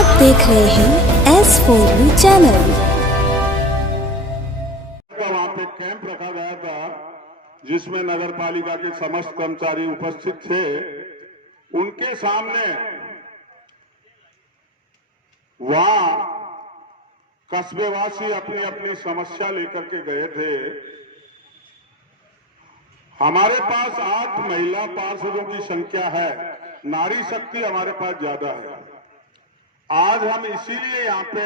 आप देख रहे हैं S4U चैनल। वहाँ पे कैंप रखा गया था जिसमें नगर पालिका के समस्त कर्मचारी उपस्थित थे। उनके सामने वहां कस्बेवासी अपनी अपनी समस्या लेकर के गए थे। हमारे पास 8 महिला पार्षदों की संख्या है, नारी शक्ति हमारे पास ज्यादा है। आज हम इसीलिए यहाँ पे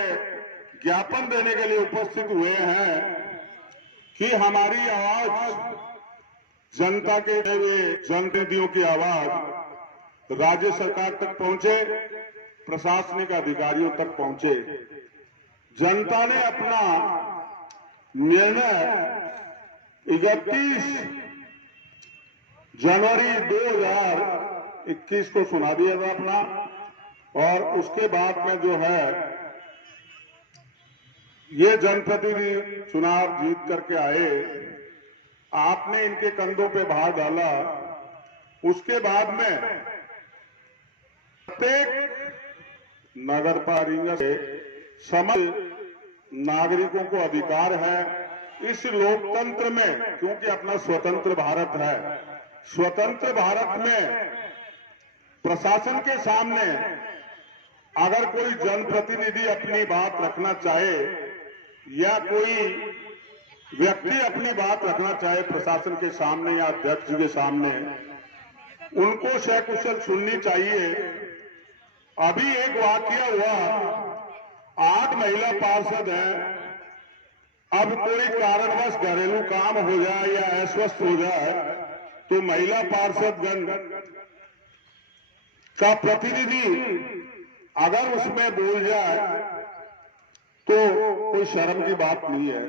ज्ञापन देने के लिए उपस्थित हुए हैं कि हमारी आवाज, जनता के हुए जनप्रतिनिधियों की आवाज राज्य सरकार तक पहुंचे, प्रशासनिक अधिकारियों तक पहुंचे। जनता ने अपना निर्णय 31 जनवरी 2021 को सुना दिया था अपना, और उसके बाद में जो है ये जनप्रतिनिधि चुनाव जीत करके आए, आपने इनके कंधों पे भार डाला। उसके बाद में प्रत्येक नगर पालिका से समस्त नागरिकों को अधिकार है इस लोकतंत्र में, क्योंकि अपना स्वतंत्र भारत है। स्वतंत्र भारत में प्रशासन के सामने अगर कोई जनप्रतिनिधि अपनी बात रखना चाहे या कोई व्यक्ति अपनी बात रखना चाहे प्रशासन के सामने या अध्यक्ष के सामने, उनको सकुशल सुननी चाहिए। अभी एक वाकया हुआ, 8 महिला पार्षद हैं, अब कोई कारणवश घरेलू काम हो जाए या अस्वस्थ हो जाए तो महिला पार्षदगण का प्रतिनिधि अगर उसमें बोल जाए तो कोई शर्म की बात नहीं है।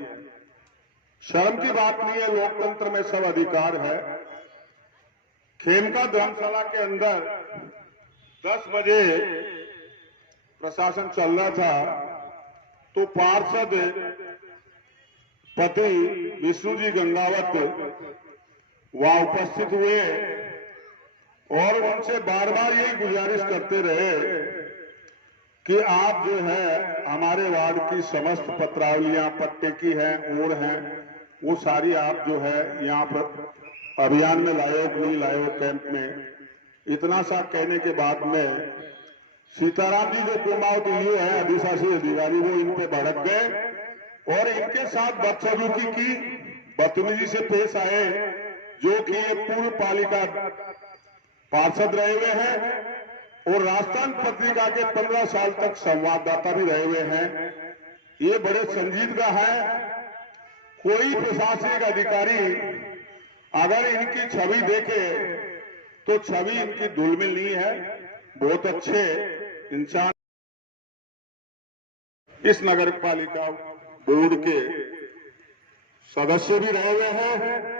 शर्म की बात नहीं है, लोकतंत्र में सब अधिकार है। खेमका धर्मशाला के अंदर 10 बजे प्रशासन चल रहा था तो पार्षद पति विष्णु जी गंगावत वहां उपस्थित हुए और उनसे बार बार यही गुजारिश करते रहे कि आप जो है हमारे वार्ड की समस्त पत्रावलियां पट्टे की हैं और हैं, वो सारी आप जो है यहाँ पर अभियान में लाए हो नहीं लाए हो कैंप में। इतना सा कहने के बाद में सीताराम जी जो कुमाऊं लिए हैं अधिशासी अधिकारी, वो इन पे भड़क गए और इनके साथ बदसलूकी की, बदतमीजी से पेश आए, जो कि ये पूर्व पालिका पार्षद रहे हुए हैं और राजस्थान पत्रिका के 15 साल तक संवाददाता भी रहे हुए हैं। ये बड़े संजीदगा है। कोई प्रशासनिक अधिकारी अगर इनकी छवि देखे तो छवि इनकी धूलमिल नहीं है, बहुत अच्छे इंसान इस नगर पालिका बोर्ड के सदस्य भी रहे हुए हैं।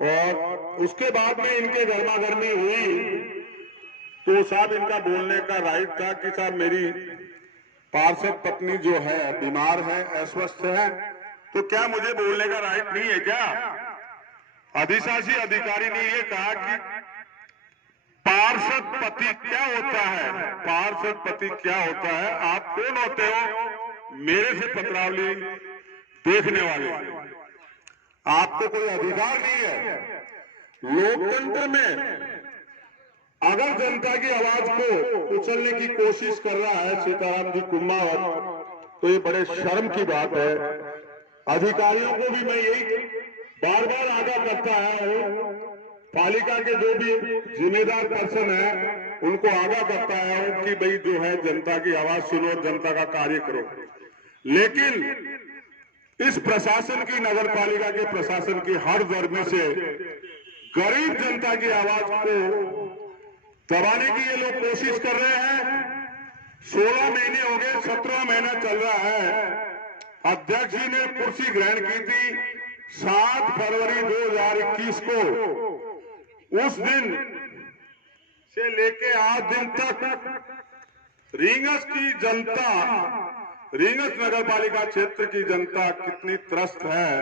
और उसके बाद में इनके गर्मागर्मी हुई तो साहब इनका बोलने का राइट था कि साहब मेरी पार्षद पत्नी जो है बीमार है, अस्वस्थ है, तो क्या मुझे बोलने का राइट नहीं है क्या? अधिशासी अधिकारी ने ये कहा कि पार्षद पति क्या होता है, पार्षद पति क्या होता है, आप कौन होते हो मेरे से पत्रावली देखने वाले? आपको कोई अधिकार नहीं है। लोकतंत्र में अगर जनता की आवाज को कुचलने की कोशिश कर रहा है सीताराम जी कुमावत, तो ये बड़े शर्म की बात है। अधिकारियों को भी मैं यही बार बार आगाह करता हूं, पालिका के जो भी जिम्मेदार पर्सन है उनको आगाह करता है कि भाई जो है जनता की आवाज सुनो, जनता का कार्य करो। लेकिन इस प्रशासन की, नगर पालिका के प्रशासन की हर वर्ग से गरीब जनता की आवाज को दबाने की ये लोग कोशिश कर रहे हैं। 16 महीने हो गए, 17वां महीना चल रहा है। अध्यक्ष जी ने कुर्सी ग्रहण की थी 7 फरवरी 2021 को। उस दिन से लेके आज दिन तक रींगस की जनता, रींगस नगर पालिका क्षेत्र की जनता कितनी त्रस्त है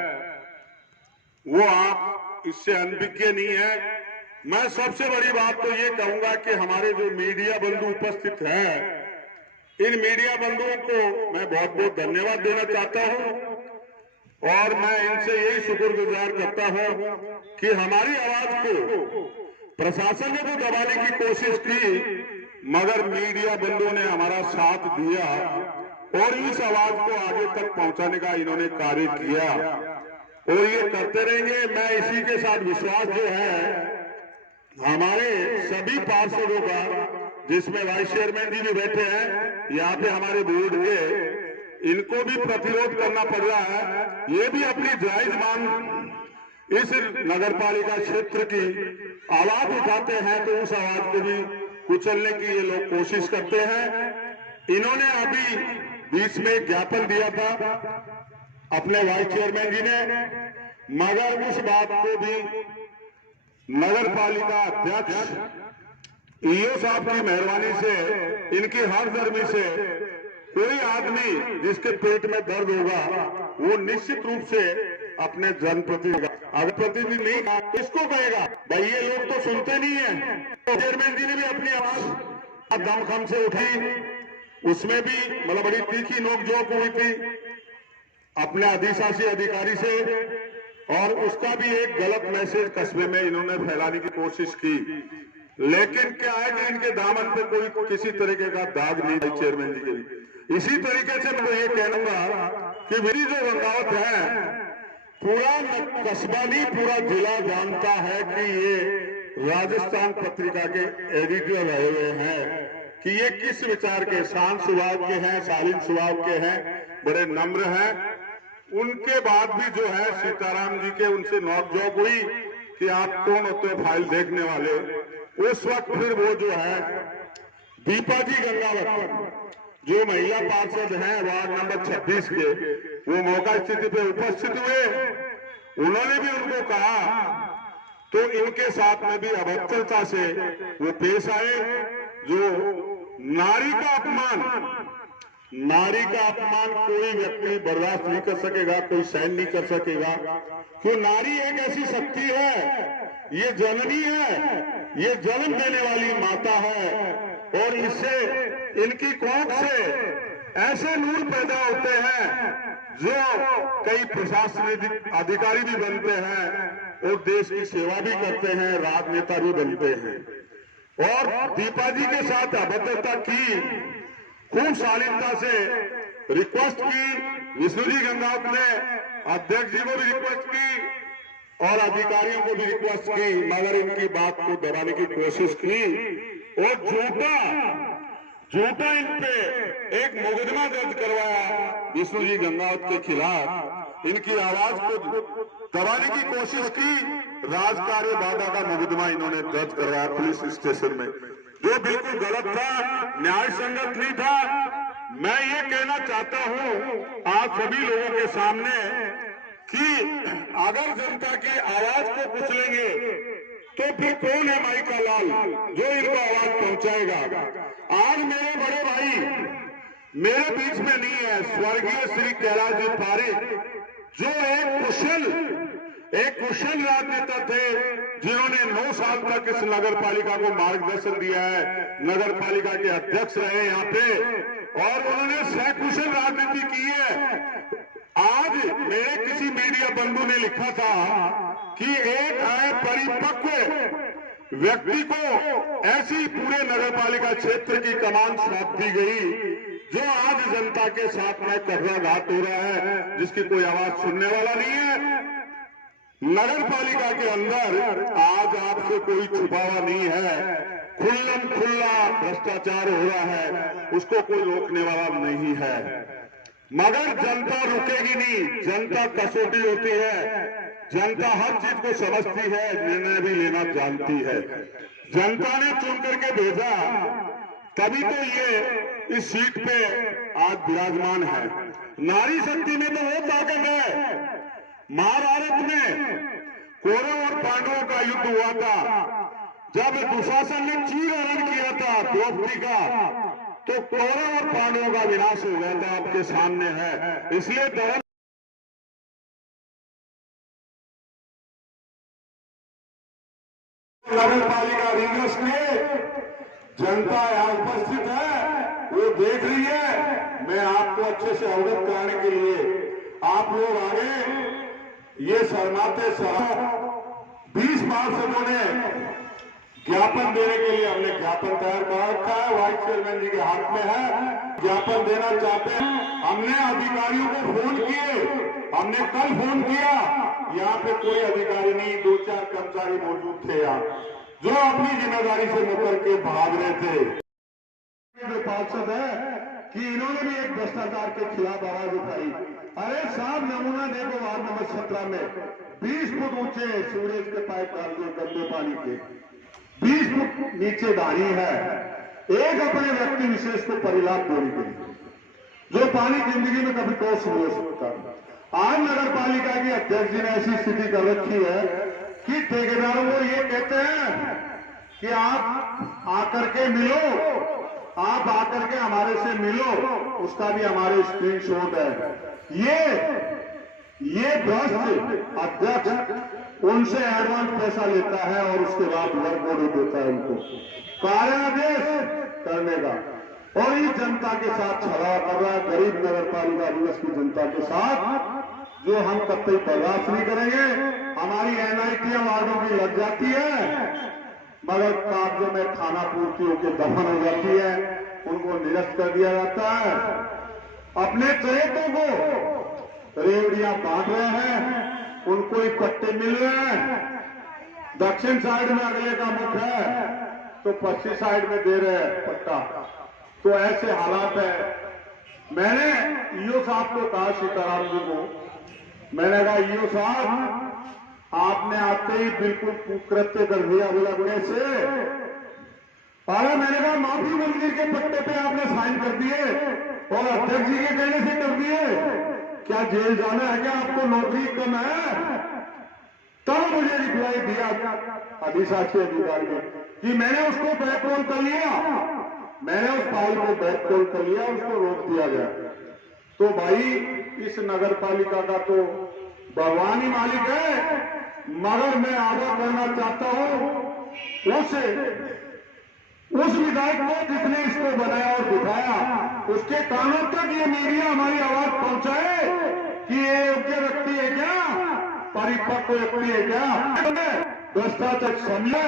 वो आप इससे अनभिज्ञ नहीं है। मैं सबसे बड़ी बात तो ये कहूंगा कि हमारे जो मीडिया बंधु उपस्थित हैं, इन मीडिया बंधुओं को मैं बहुत बहुत धन्यवाद देना चाहता हूं और मैं इनसे यही शुक्रगुजार करता हूं कि हमारी आवाज को प्रशासन ने तो दबाने की कोशिश की, मगर मीडिया बंधुओं ने हमारा साथ दिया और इस आवाज को आगे तक पहुंचाने का इन्होंने कार्य किया और ये करते रहेंगे। मैं इसी के साथ विश्वास जो है हमारे सभी पार्षदों का, जिसमें वाइस चेयरमैन जी भी बैठे हैं यहाँ पे हमारे बोर्ड के, इनको भी प्रतिरोध करना पड़ रहा है। ये भी अपनी जायज मांग इस नगरपालिका क्षेत्र की आवाज उठाते हैं तो उस आवाज को भी कुचलने की ये लोग कोशिश करते हैं। इन्होंने अभी बीच में एक ज्ञापन दिया था अपने वाइस चेयरमैन जी ने, मगर उस बात को भी नगर पालिका अध्यक्ष ईओ साहब की मेहरबानी से, इनकी हरदर्मी से कोई आदमी जिसके पेट में दर्द होगा वो निश्चित रूप से अपने जनप्रतिनिधि, अगर प्रतिनिधि नहीं इसको कहेगा भाई ये लोग तो सुनते नहीं है। तो चेयरमैन जी ने भी अपनी आवाज दमखम से उठी, उसमें भी मतलब बड़ी तीखी नोकझोंक हुई थी अपने अधिशासी अधिकारी से और उसका भी एक गलत मैसेज कस्बे में इन्होंने फैलाने की कोशिश की। लेकिन क्या है कि इनके दामन पे कोई किसी तरीके का दाग नहीं है चेयरमैन जी के। इसी तरीके से मैं ये कहूंगा कि मेरी जो गंगावत है, पूरा कस्बा नहीं पूरा जिला जानता है कि ये राजस्थान पत्रिका के एडिटर रहे हुए हैं कि ये किस विचार के, शांत स्वभाव के हैं, शालीन स्वभाव के हैं, बड़े नम्र हैं। उनके बाद भी जो है सीताराम जी के उनसे नोकझोंक हुई कि आप कौन होते हो फाइल देखने वाले। उस वक्त फिर वो जो है दीपा जी गंगावत जो महिला पार्षद हैं वार्ड नंबर 26 के, वो मौका स्थिति पे उपस्थित हुए। उन्होंने भी उनको कहा तो इनके साथ में भी अभद्रता से वो पेश आए। जो नारी का अपमान कोई व्यक्ति बर्दाश्त नहीं कर सकेगा, कोई सहन नहीं कर सकेगा। क्यों? नारी एक ऐसी शक्ति है, ये जननी है, ये जन्म देने वाली माता है और इससे इनकी कोख से ऐसे नूर पैदा होते हैं जो कई प्रशासनिक अधिकारी भी बनते हैं और देश की सेवा भी करते हैं, राजनेता भी बनते हैं। और दीपा जी के साथ अभद्रता की, खूब शालीनता से रिक्वेस्ट की। विष्णु जी गंगावत ने अध्यक्ष जी को भी रिक्वेस्ट की और अधिकारियों को भी रिक्वेस्ट की, मगर इनकी बात को दबाने की कोशिश की और झूठा इन पे एक मुकदमा दर्ज करवाया विष्णु जी गंगावत के खिलाफ। इनकी आवाज को दबाने की कोशिश की, राजकार्य बाधा का मुकदमा इन्होंने दर्ज करवाया पुलिस स्टेशन में, जो बिल्कुल गलत था, न्याय संगत नहीं था। मैं ये कहना चाहता हूं आज सभी लोगों के सामने कि अगर जनता की आवाज को कुचलेंगे तो फिर कौन है माई का लाल जो इनको आवाज पहुंचाएगा। आज मेरे बड़े भाई मेरे बीच में नहीं है, स्वर्गीय श्री कैलाश जी पारिक जो एक कुशल राजनेता थे, जिन्होंने 9 साल तक इस नगर पालिका को मार्गदर्शन दिया है, नगर पालिका के अध्यक्ष रहे यहाँ पे और उन्होंने सकुशल राजनीति की है। आज मेरे किसी मीडिया बंधु ने लिखा था कि एक परिपक्व व्यक्ति को ऐसी पूरे नगर पालिका क्षेत्र की कमान सौंप दी गई जो आज जनता के साथ में कर्राघात हो रहा है, जिसकी कोई आवाज सुनने वाला नहीं है। नगर पालिका के अंदर आज आपसे कोई छुपावा नहीं है, खुल्लम खुल्ला भ्रष्टाचार हो रहा है, उसको कोई रोकने वाला नहीं है। मगर जनता रुकेगी नहीं, जनता कसौटी होती है, जनता हर चीज को समझती है, निर्णय भी लेना जानती है। जनता ने चुन करके भेजा, तभी तो ये इस सीट पे आज विराजमान है। नारी शक्ति में तो वो ताकत है। महाभारत में कौरव और पांडवों का युद्ध हुआ था, जब दुशासन ने चीर हरण किया था द्रौपदी का, तो कौरव और पांडवों का विनाश हो गया था, आपके सामने है। इसलिए धर्म नगर पालिका रिंगस में जनता यहाँ उपस्थित है। वो देख रही है। मैं आपको अच्छे से अवगत कराने के लिए आप लोग आगे ये शर्माते 20 पार्षदों ने ज्ञापन देने के लिए हमने ज्ञापन तैयार करा रखा है, वाइस चेयरमैन जी के हाथ में है। ज्ञापन देना चाहते हैं। हमने अधिकारियों को फोन किए, हमने कल फोन किया, यहाँ पे कोई अधिकारी नहीं, 2-4 कर्मचारी मौजूद थे यहाँ जो अपनी जिम्मेदारी से मुकर के भाग रहे थे। जो पार्षद है कि इन्होंने भी एक भ्रष्टाचार के खिलाफ आवाज उठाई। अरे साहब, नमूना देखो, वार्ड नंबर 17 में 20 फुट ऊंचे सूरज के पाइप डाल दिए गंदे पानी के, 20 फुट नीचे डाली है एक अपने व्यक्ति विशेष को परिलाभ देने के लिए, जो पानी जिंदगी में कभी टॉस नहीं हो सकता। आज नगर पालिका की अध्यक्ष जी ने ऐसी स्थिति कर रखी है कि ठेकेदारों को ये कहते हैं कि आप आकर के मिलो, आप आकर के हमारे से मिलो, उसका भी हमारे स्क्रीनशॉट है। ये भ्रष्ट अध्यक्ष उनसे एडवांस पैसा लेता है और उसके बाद वर्क ऑर्डर देता है उनको कार्यादेश करने का, और इस जनता के साथ छलावा कर रहा है। गरीब नगर पालिका दिवस की जनता के साथ जो हम कतई बर्दाश्त नहीं करेंगे। हमारी एनआईटियां वार्डों की लग जाती है, मगर कागजों में खाना पूर्ति होकर दफन हो जाती है, उनको निरस्त कर दिया जाता है। अपने चहेतों को रेवड़ियां बांट रहे हैं, उनको ही पट्टे मिल रहे हैं। दक्षिण साइड में अगले का मुख है तो पश्चिम साइड में दे रहे हैं पट्टा। तो ऐसे हालात है। मैंने ईओ साहब को कहा, सीताराम जी को, मैंने कहा ईओ साहब, आपने आते ही बिल्कुल कुकृत्य कर दिया लगने से। अरे मैंने कहा माफी मंदिर के पट्टे पे आपने साइन कर दिए और अध्यक्ष जी के कहने से कर दिए, क्या जेल जाना है क्या? आपको नौकरी कम है? तब मुझे रिप्लाई दिया अधिशासी अधिकारी ने कि मैंने उसको बैक रोल कर लिया, मैंने उस फाइल को बैक रोल कर लिया, उसको रोक दिया गया। तो भाई इस नगर पालिका का तो भगवान ही मालिक है, मगर मैं आगाह करना चाहता हूं उस विधायक को जिसने इसको बनाया और दिखाया, उसके कानों तक ये मीडिया हमारी आवाज पहुंचाए कि ये योग्य व्यक्ति है क्या, परिपक्व व्यक्ति है क्या। भ्रष्टाचार समझे,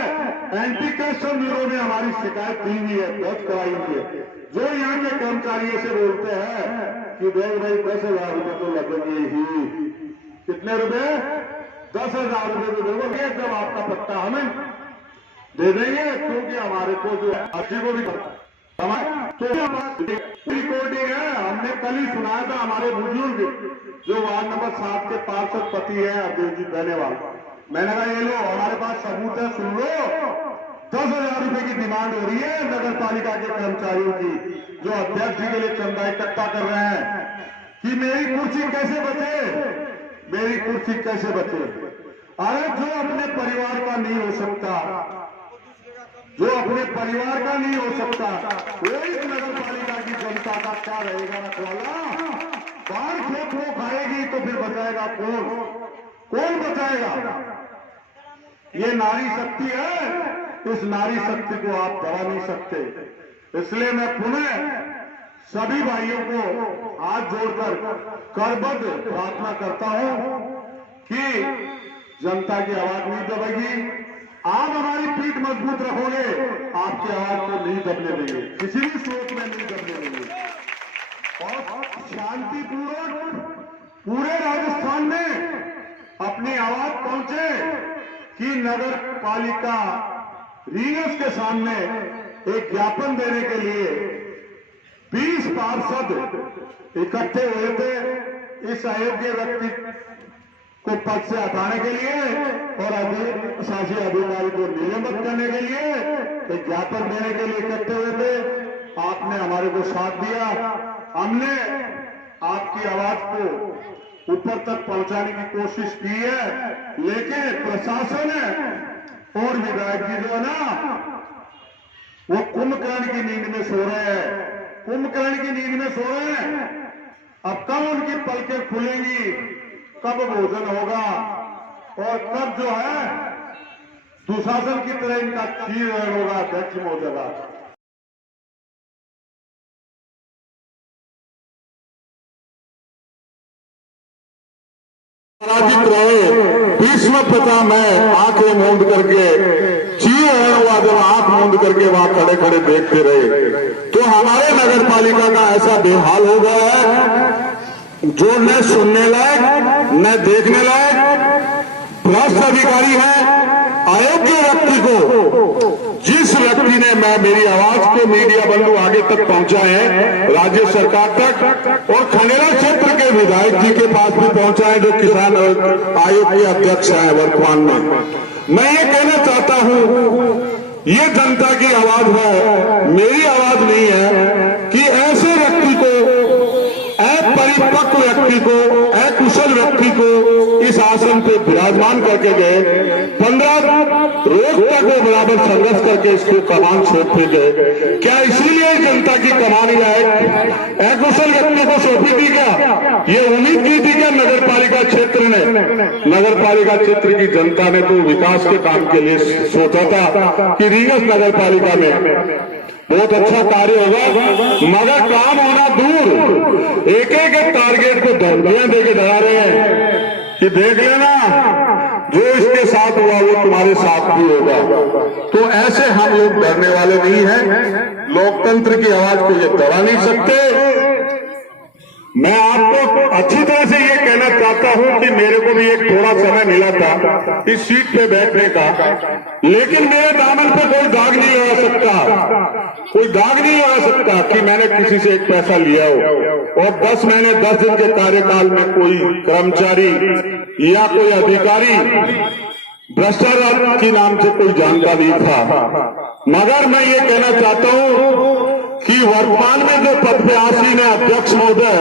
एंटी करप्शन ब्यूरो ने हमारी शिकायत दी हुई है, दर्ज कराई हुई है। जो यहाँ के कर्मचारी से बोलते हैं कि देख भाई 10,000 रुपये तो लगेंगे ही। कितने रुपए? 10,000 रुपये तो दोगे जब आपका पट्टा हमें दे देंगे, क्योंकि हमारे को जो अच्छी को भी तो रिकॉर्डिंग है। हमने कल ही सुनाया था, हमारे बुजुर्ग जो वार्ड नंबर 7 के पार्षद पति है अब्दुल जी बेनेवाल, मैंने कहा ये लो हमारे पास सबूत है, सुन लो। 10,000 रुपए की डिमांड हो रही है नगर पालिका के कर्मचारियों की, जो अध्यक्ष जी के लिए चंदा इकट्ठा कर रहे हैं कि मेरी कुर्सी कैसे बचे, मेरी कुर्सी कैसे बचे। अरे जो अपने परिवार का नहीं हो सकता, जो अपने परिवार का नहीं हो सकता, वही नगर पालिका की जनता का क्या रहेगा रखवाला। बाढ़ खेत वो खाएगी तो फिर बचाएगा कौन? कौन बचाएगा? ये नारी शक्ति है, इस नारी शक्ति को आप दबा नहीं सकते। इसलिए मैं पुनः सभी भाइयों को हाथ जोड़कर करबद्ध प्रार्थना करता हूं कि जनता की आवाज नहीं दबेगी। आप हमारी पीठ मजबूत रखोगे, आपकी आवाज को नहीं दबने देंगे, किसी भी स्रोत में नहीं दबने देंगे। और शांतिपूर्वक पूरे राजस्थान में अपनी आवाज पहुंचे कि नगर पालिका रीनस के सामने एक ज्ञापन देने के लिए 20 पार्षद इकट्ठे हुए थे इस अयोग्य व्यक्ति को पद से हटाने के लिए और शासी अधिकारी को निलंबित करने के लिए एक ज्ञापन देने के लिए इकट्ठे हुए थे। आपने हमारे को साथ दिया, हमने आपकी आवाज को ऊपर तक पहुंचाने की कोशिश की है, लेकिन प्रशासन और विधायक जी जो है ना, वो कुंभकर्ण की नींद में सो रहे हैं, कुंभकर्ण की नींद में सो रहे हैं। अब कब उनकी पलकें खुलेंगी, कब भोजन होगा और कब जो है दुशासन की तरह इनका चीर होगा, अध्यक्ष महोदय का। पराजित रहे भीष्म पिता में आंखें मूंद करके चीर वादल आंख मूंद करके वहां खड़े खड़े देखते रहे। तो हमारे नगर पालिका का ऐसा बेहाल हो गया है जो न सुनने लायक न देखने लायक भ्रष्ट अधिकारी है। अयोग्य व्यक्ति को, जिस व्यक्ति ने मेरी आवाज को मीडिया बंधु आगे तक पहुंचाए राज्य सरकार तक और खंडेला क्षेत्र के विधायक जी के पास भी पहुंचाए जो किसान आयोग के अध्यक्ष हैं वर्तमान में। मैं ये कहना चाहता हूं ये जनता की आवाज है, मेरी आवाज नहीं है कि ऐसे व्यक्ति को, अपरिपक्व व्यक्ति को, अकुशल व्यक्ति को इस आसन पे विराजमान करके गए 15 रोज तक वो बराबर संघर्ष करके इसको कमान सौंपते गए। क्या इसीलिए जनता की कमानी लायक अकुशल व्यक्ति को सौंपी थी? क्या ये उम्मीद की थी क्या नगर पालिका क्षेत्र ने? नगर पालिका क्षेत्र की जनता ने तो विकास के काम के लिए सोचा था कि रीगस नगर पालिका में बहुत अच्छा कार्य होगा, मगर काम होना दूर एक एक टारगेट को धमकियां देके डरा रहे हैं कि देख लेना जो इसके साथ हुआ वो तुम्हारे साथ भी होगा। तो ऐसे हम लोग डरने वाले नहीं हैं। लोकतंत्र की आवाज को ये दबा नहीं सकते। मैं आपको अच्छी तरह से ये कहना चाहता हूं कि मेरे को भी एक थोड़ा समय मिला था इस सीट पे बैठने का, लेकिन मेरे दामन पे कोई दाग नहीं लगा सकता, कोई दाग नहीं लगा सकता कि मैंने किसी से एक पैसा लिया हो। और 10 महीने 10 दिन के कार्यकाल में कोई कर्मचारी या कोई अधिकारी भ्रष्टाचार के नाम से कोई जानता नहीं था। मगर मैं ये कहना चाहता हूं कि वर्तमान में जो पद पे आसीन है अध्यक्ष महोदय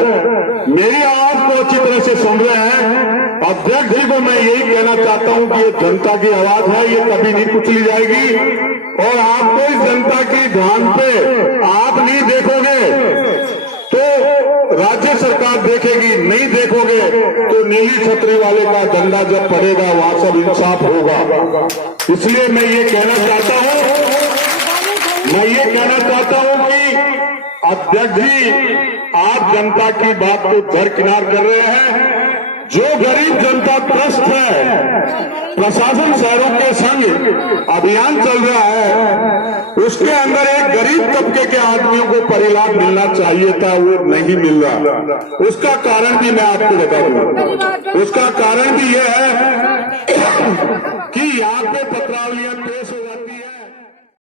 मेरी आवाज को अच्छी तरह से सुन रहे हैं। अध्यक्ष जी को मैं यही कहना चाहता हूं कि ये जनता की आवाज है, ये कभी नहीं कुचली जाएगी और आपको इस जनता की ध्यान पे आप नहीं देखोगे तो राज्य सरकार देखेगी, नहीं देखोगे तो नीली छतरी वाले का डंडा जब पड़ेगा वहां सब इंसाफ होगा। इसलिए मैं ये कहना चाहता हूं कि अध्यक्ष जी आप जनता की बात को दरकिनार कर रहे हैं। जो गरीब जनता त्रस्त है, प्रशासन शहरों के संग अभियान चल रहा है, उसके अंदर एक गरीब तबके के आदमियों को परिलाभ मिलना चाहिए था, वो नहीं मिल रहा। उसका कारण भी मैं आपको बता दूं, उसका कारण भी यह है कि यहाँ पे पत्रावलियां